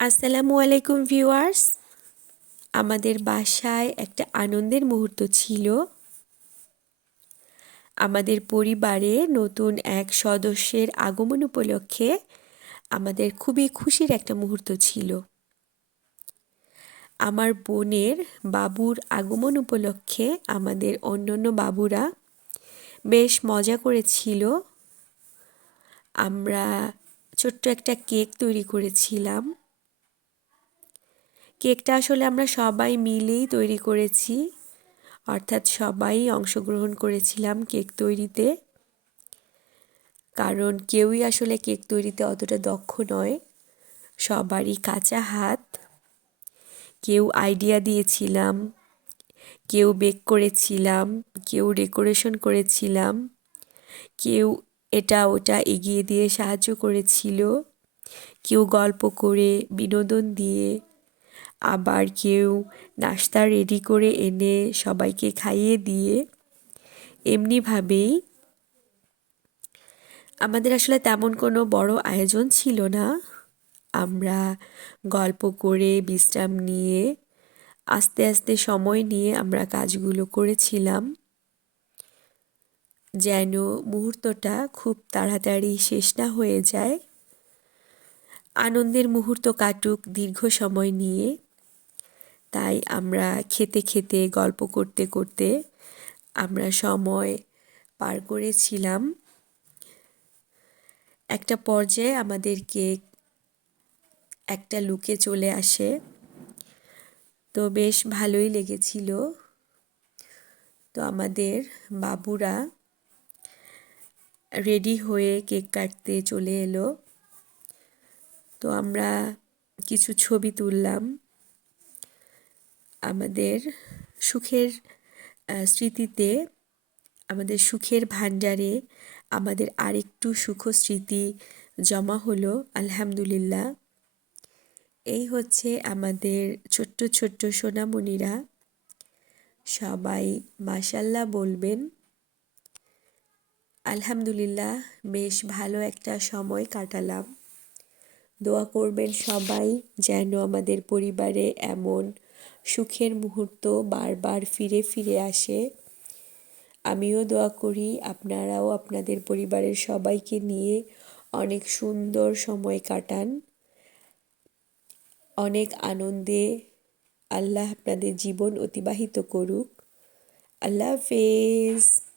আসসালামু আলাইকুম ভিউয়ার্স। আমাদের বাসায় একটা আনন্দের মুহূর্ত ছিল। আমাদের পরিবারে নতুন এক সদস্যের আগমন উপলক্ষে আমাদের খুবই খুশির একটা মুহূর্ত ছিল। আমার বোনের বাবুর আগমন উপলক্ষে আমাদের অন্যান্য বাবুরা বেশ মজা করেছিল। আমরা ছোট্ট একটা কেক তৈরি করেছিলাম। কেকটা আসলে আমরা সবাই মিলেই তৈরি করেছি। অর্থাৎ সবাই অংশগ্রহণ করেছিলাম কেক তৈরিতে। কারণ কেউই আসলে কেক তৈরিতে অতটা দক্ষ নয়। সবারই কাঁচা হাত। কেউ আইডিয়া দিয়েছিলাম, কেউ বেক করেছিলাম, কেউ ডেকোরেশন করেছিলাম, কেউ এটা ওটা এগিয়ে দিয়ে সাহায্য করেছিল, কেউ গল্প করে, বিনোদন দিয়ে, আবার কেউ নাস্তা রেডি করে এনে সবাইকে খাইয়ে দিয়ে, এমনিভাবেই আমাদের আসলে তেমন কোনো বড় আয়োজন ছিল না। আমরা গল্প করে, বিশ্রাম নিয়ে, আস্তে আস্তে সময় নিয়ে আমরা কাজগুলো করেছিলাম। যেন মুহূর্তটা খুব তাড়াতাড়ি শেষ না হয়ে যায়। আনন্দের মুহূর্ত কাটুক দীর্ঘ সময় নিয়ে। তাই আমরা খেতে খেতে, গল্প করতে করতে আমরা সময় পার করেছিলাম। একটা পর্যায়ে আমাদেরকে একটা লুকে চলে আসে। তো বেশ ভালোই লেগেছিল। তো আমাদের বাবুরা রেডি হয়ে কেক কাটতে চলে এলো। তো আমরা কিছু ছবি তুললাম। আমাদের সুখের স্মৃতিতে, আমাদের সুখের ভাণ্ডারে আমাদের আরেকটু সুখ স্মৃতি জমা হলো, আলহামদুলিল্লাহ। এই হচ্ছে আমাদের ছোট্ট ছোট্ট সোনামণিরা। সবাই মাসাল্লাহ বলবেন। আলহামদুলিল্লাহ, বেশ ভালো একটা সময় কাটালাম। দোয়া করবেন সবাই যেন আমাদের পরিবারে এমন সুখের মুহূর্ত বারবার ফিরে ফিরে আসে। আমিও দোয়া করি আপনারাও আপনাদের পরিবারের সবাইকে নিয়ে অনেক সুন্দর সময় কাটান। অনেক আনন্দে আল্লাহ আপনাদের জীবন অতিবাহিত করুক। আল্লাহ হাফেজ।